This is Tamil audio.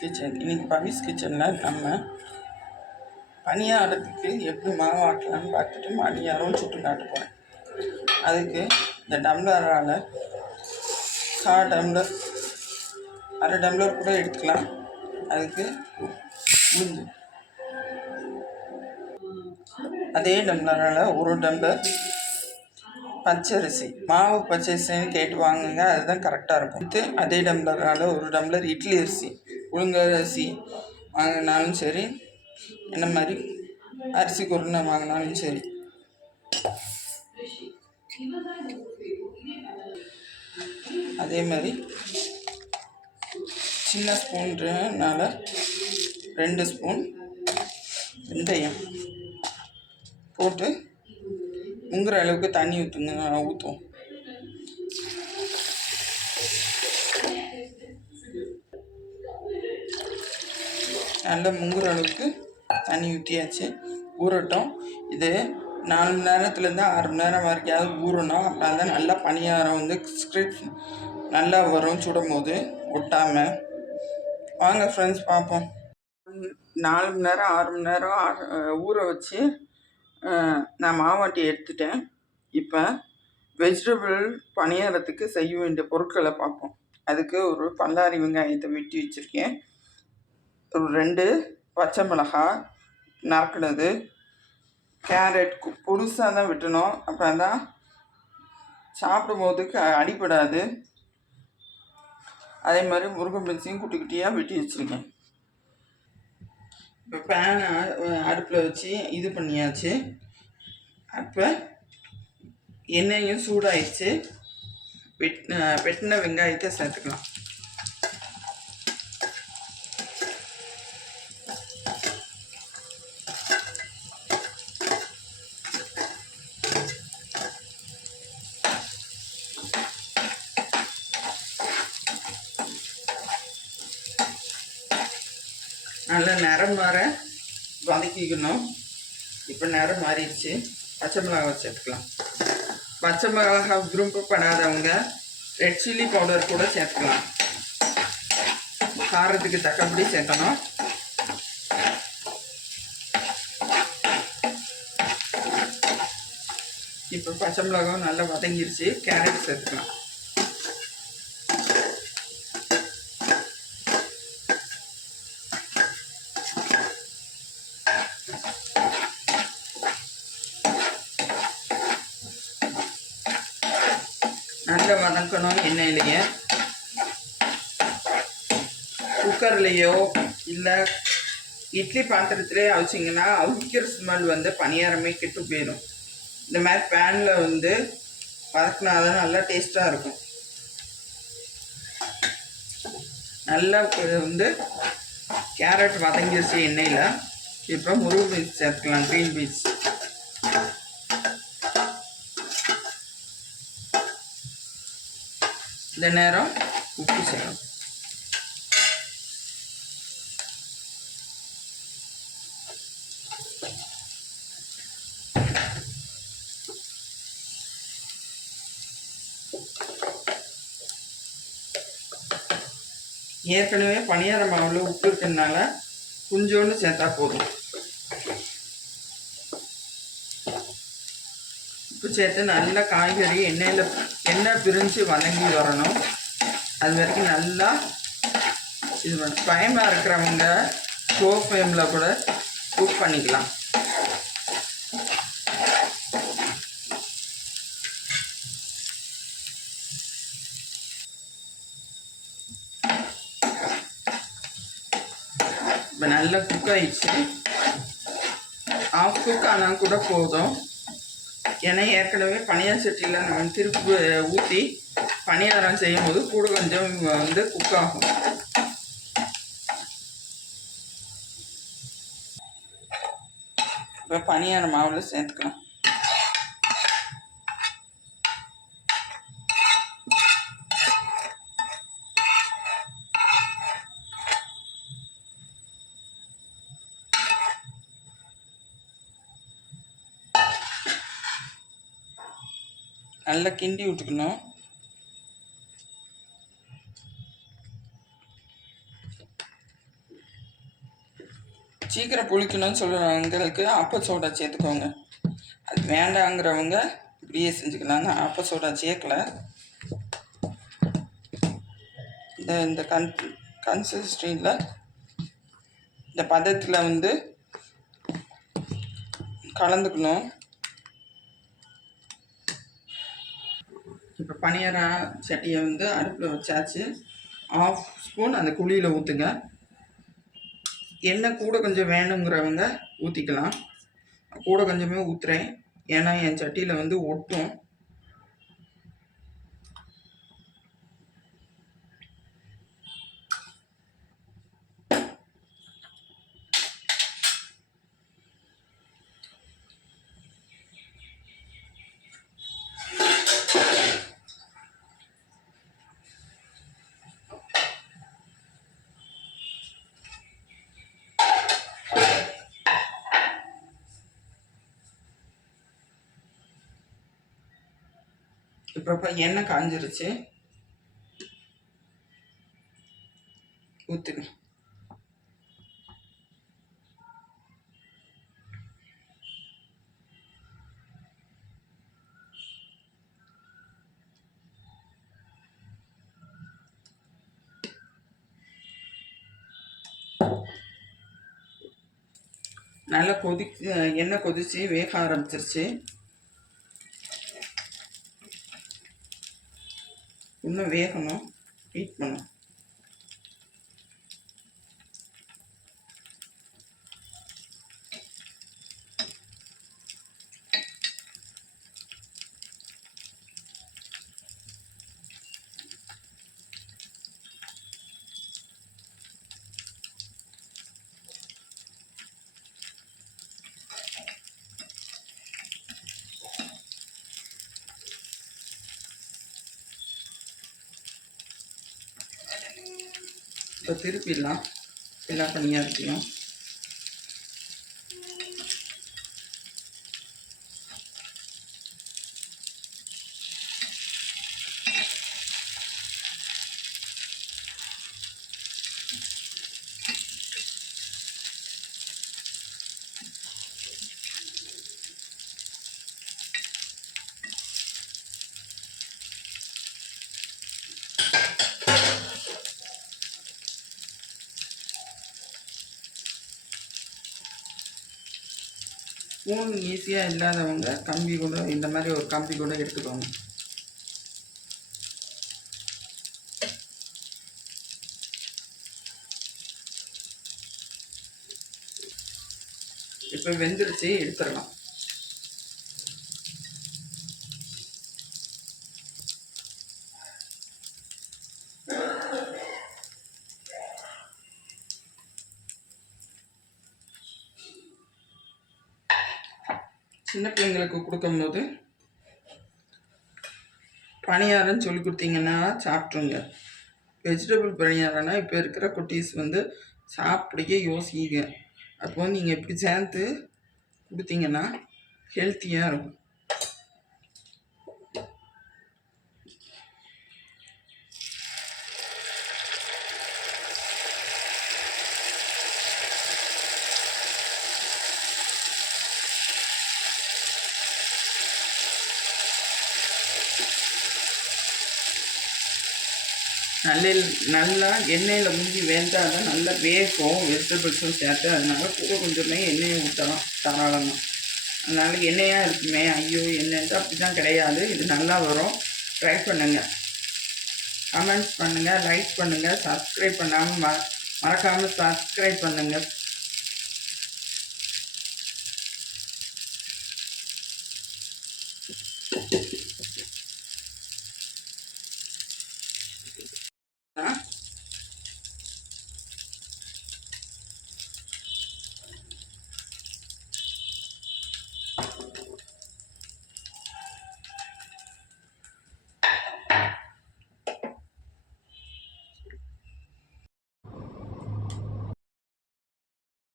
கிச்சன். இன்னைக்கு பவிஸ் கிச்சனில் நம்ம பணியாரத்துக்கு எப்படி மாவு ஆட்டலான்னு பார்த்துட்டு பணியாரம் சுட்டு காட்ட போகிறேன். அதுக்கு இந்த டம்ளரால் 1/4 டம்ளர், அரை டம்ளர் கூட எடுத்துக்கலாம். அதுக்கு உளுந்து, அதே டம்ளரால் 1 டம்ளர் பச்சரிசி. மாவு பச்சரிசின்னு கேட்டு வாங்குங்க, அதுதான் கரெக்டாக இருக்கும். அதே டம்ளரால் 1 டம்ளர் இட்லி அரிசி, புழுங்கரிசி வாங்கினாலும் சரி, என்ன மாதிரி அரிசி குருணை வாங்கினாலும் சரி. அதே மாதிரி சின்ன ஸ்பூன்றனால 2 ஸ்பூன் வெந்தயம் போட்டு முங்குற அளவுக்கு தண்ணி ஊற்றுவோம். நல்லா முங்குற அளவுக்கு தண்ணி ஊற்றியாச்சு. ஊறட்டும். இது 4 மணி நேரத்துலேருந்து 6 மணி நேரம் வரைக்கும் ஊறணும். அப்படின்னா தான் நல்லா பணியாரம் வந்து நல்லா வரும், சுடும் போது ஒட்டாமல். வாங்க ஃப்ரெண்ட்ஸ் பார்ப்போம். 4 மணி நேரம் 6 மணி நேரம் ஊற வச்சு நான் மாவாட்டி எடுத்துட்டேன். இப்போ வெஜிடபிள் பணியாரத்துக்கு செய்ய வேண்டிய பொருட்களை பார்ப்போம். அதுக்கு ஒரு பல்லாரி வெங்காயத்தை வெட்டி வச்சுருக்கேன். ஒரு 2 பச்சை மிளகாய் நறுக்கினது, கேரட் புதுசாக தான் வெட்டணும், அப்புறம் தான் சாப்பிடும்போது அடிப்படாது. அதே மாதிரி முருங்கைப்பீன்ஸையும் குட்டி குட்டியாக வெட்டி வச்சுருக்கேன். இப்போ பேனை அடுப்பில் வச்சு இது பண்ணியாச்சு. அப்போ எண்ணெயும் சூடாயிடுச்சு. வெட்டின வெங்காயத்தை சேர்த்துக்கலாம். நல்லா நிறம் மாற வதக்கிக்கணும். இப்போ நிறம் மாறிடுச்சு. பச்சை மிளகாய் சேர்த்துக்கலாம். பச்சை மிளகாய் விருப்பப்படாதவங்க ரெட் சில்லி பவுடர் கூட சேர்த்துக்கலாம். காரத்துக்கு தக்கபடி சேர்க்கணும். இப்போ பச்சை மிளகாய் நல்லா வதங்கிருச்சு. கேரட் சேர்த்துக்கலாம். நல்லா வதக்கணும் எண்ணெயிலேயே. குக்கர்லேயோ இல்லை இட்லி பாத்திரத்துலேயே அவிச்சிங்கன்னா அவிக்கிற ஸ்மெல் வந்து பணியாரமே கெட்டு போயிடும். இந்த மாதிரி பேனில் வந்து வதக்கினா தான் நல்லா டேஸ்ட்டாக இருக்கும். நல்லா வந்து கேரட் வதங்கிடுச்சு எண்ணெயில். இப்போ முருங்கை பீன்ஸ் சேர்த்துக்கலாம், க்ரீன் பீன்ஸ். இந்த நேரம் உப்பு சேர்க்கணும். ஏற்கனவே பணியார மாவில் உப்பு இருக்கிறதுனால கொஞ்சோண்டு சேர்த்தா போதும். உப்பு சேர்த்து நல்லா காய்கறி எண்ணெய் பிரிஞ்சு வதங்கி வரணும். அது வரைக்கும் நல்லா இது பண்ணணும். பயமாக இருக்கிறவங்க ஸ்லோ ஃப்ளேமில் கூட குக் பண்ணிக்கலாம். இப்போ நல்லா குக் ஆயிடுச்சு. ஆஃப் குக் ஆனால் கூட போதும். ஏன்னா ஏற்கனவே பனியார சட்டியில் நம்ம திருப்பி ஊற்றி பணியாரம் செய்யும் போது கூட கொஞ்சம் வந்து குக் ஆகும். இப்போ பணியார மாவில் சேர்த்துக்கலாம். நல்லா கிண்டி விட்டுக்கணும். சீக்கிரம் புளிக்கணும்னு சொல்கிறவங்களுக்கு ஆப்ப சோடா சேர்த்துக்கோங்க. அது வேண்டாங்கிறவங்க இப்படியே செஞ்சுக்கலாம். நான் ஆப்ப சோடா சேர்க்கல. இந்த கன்சிஸ்டன்சியில் இந்த பதத்தில் வந்து கலந்துக்கணும். இப்போ பனியார சட்டியை வந்து அடுப்பில் வச்சாச்சு. 1/2 ஸ்பூன் அந்த குழியில் ஊற்றுங்க. எண்ணெய் கூட கொஞ்சம் வேணுங்கிறவங்க ஊற்றிக்கலாம். கூட கொஞ்சமே ஊற்றுறேன், ஏன்னா என் சட்டியில் வந்து ஒட்டும். இப்போ எண்ணெய் காஞ்சிருச்சு, ஊற்றுங்க. நல்லா எண்ணெய் கொதிச்சு வேக ஆரம்பிச்சிருச்சு. இன்னும் வேகணும், ஹீட் பண்ணும். இப்போ திருப்பிடலாம் எல்லா பணியாரத்தையும். ஸ்பூன் ஈஸியாக இல்லாதவங்க கம்பி கூட, இந்த மாதிரி ஒரு கம்பி கூட எடுத்துக்கோங்க. இப்போ வெந்துருச்சு, எடுத்துடலாம். சின்ன பிள்ளைங்களுக்கு கொடுக்கும்போது பணியாரம்னு சொல்லி கொடுத்தீங்கன்னா சாப்பிட்ருங்க. வெஜிடபிள் பணியாரம்னா இப்போ இருக்கிற குட்டீஸ் வந்து சாப்பிடிக்க யோசிங்க. அப்போ நீங்கள் இப்படி சேர்த்து கொடுத்தீங்கன்னா ஹெல்த்தியாக இருக்கும். நல்லா எண்ணெயில் முந்தி வெந்தால் தான் நல்லா வேகும் வெஜிடபிள்ஸும் சேர்த்து. அதனால் கூட கொஞ்சமே எண்ணெயை ஊற்றலாம் தாராளமாக. அதனால் எண்ணெயாக இருக்குமே ஐயோ எண்ணெய்ட்டு அப்படி தான் கிடையாது. இது நல்லா வரும். ட்ரை பண்ணுங்கள், கமெண்ட்ஸ் பண்ணுங்கள், லைக் பண்ணுங்கள், சப்ஸ்கிரைப் பண்ணாமல் மறக்காமல் சப்ஸ்கிரைப் பண்ணுங்கள்.